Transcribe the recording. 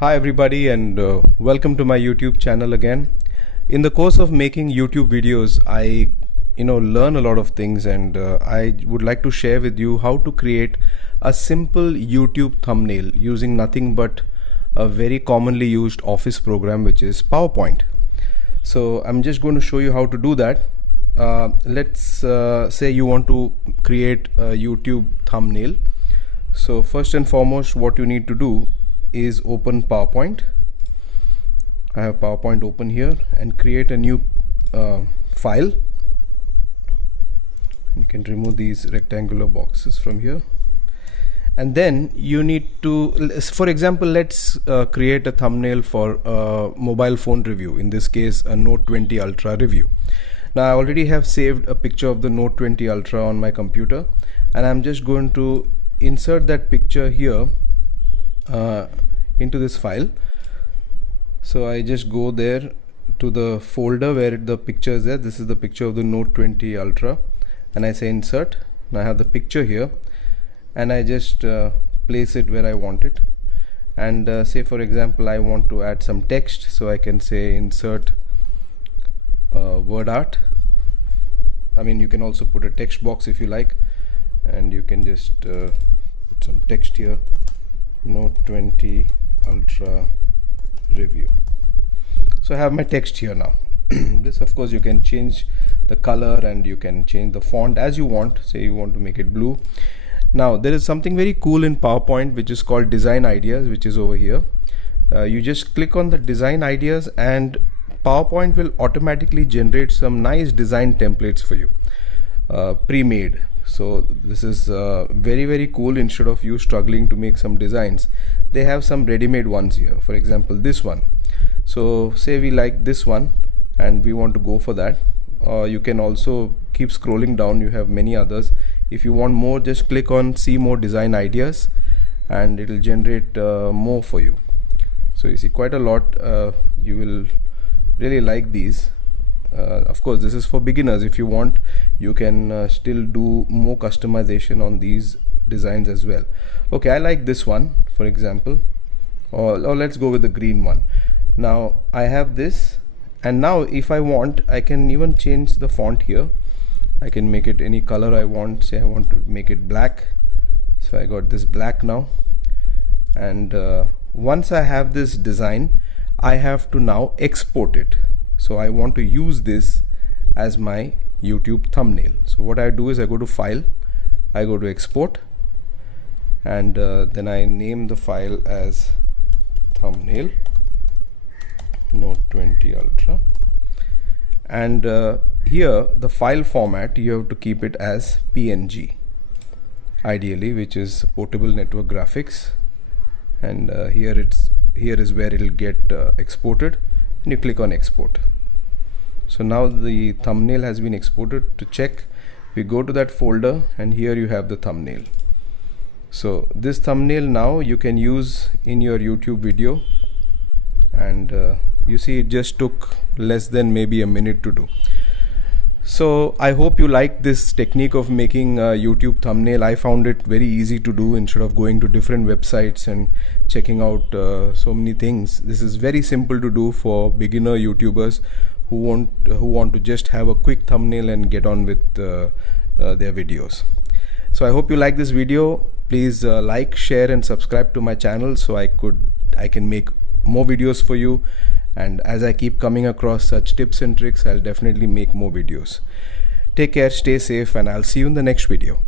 Hi everybody, and welcome to my YouTube channel again. In the course of making YouTube videos, I learn a lot of things, and I would like to share with you how to create a simple YouTube thumbnail using nothing but a very commonly used office program, which is PowerPoint. So I'm just going to show you how to do that. Let's say you want to create a YouTube thumbnail. So first and foremost, what you need to do is open PowerPoint. I have PowerPoint open here, and create a new file. You can remove these rectangular boxes from here, and then you need to, for example, let's create a thumbnail for a mobile phone review, in this case a Note 20 Ultra review. Now I already have saved a picture of the Note 20 Ultra on my computer, and I'm just going to insert that picture here into this file. So I just go there to the folder where the picture is there. This is the picture of the Note 20 Ultra, and I say insert, and I have the picture here, and I just place it where I want it. And say for example I want to add some text, so I can say insert word art. I mean, you can also put a text box if you like, and you can just put some text here, Note 20 Ultra review. So I have my text here now. This, of course, you can change the color and you can change the font as you want. Say you want to make it blue. Now there is something very cool in PowerPoint which is called design ideas, which is over here. You just click on the design ideas, and PowerPoint will automatically generate some nice design templates for you, pre-made. So this is very cool. Instead of you struggling to make some designs, they have some ready-made ones here. For example, this one. So say we like this one and we want to go for that. You can also keep scrolling down. You have many others. If you want more, just click on see more design ideas, and it will generate more for you. So you see quite a lot. You will really like these. Of course, this is for beginners. If you want, you can still do more customization on these designs as well. Okay, I like this one, for example, or let's go with the green one. Now I have this, and now if I want, I can even change the font here. I can make it any color I want. Say I want to make it black, so I got this black now. And once I have this design, I have to now export it. So I want to use this as my YouTube thumbnail. So what I do is I go to file, I go to export, and then I name the file as thumbnail Note 20 Ultra. And here the file format, you have to keep it as PNG ideally, which is portable network graphics. And here is where it will get exported, and you click on export. So now the thumbnail has been exported. To check, we go to that folder, and here you have the thumbnail. So this thumbnail now you can use in your YouTube video, and you see it just took less than maybe a minute to do. So I hope you like this technique of making a YouTube thumbnail. I found it very easy to do. Instead of going to different websites and checking out so many things, this is very simple to do for beginner YouTubers who want to just have a quick thumbnail and get on with their videos. So I hope you like this video. Please like, share, and subscribe to my channel, so I can make more videos for you. And as I keep coming across such tips and tricks, I'll definitely make more videos. Take care, stay safe, and I'll see you in the next video.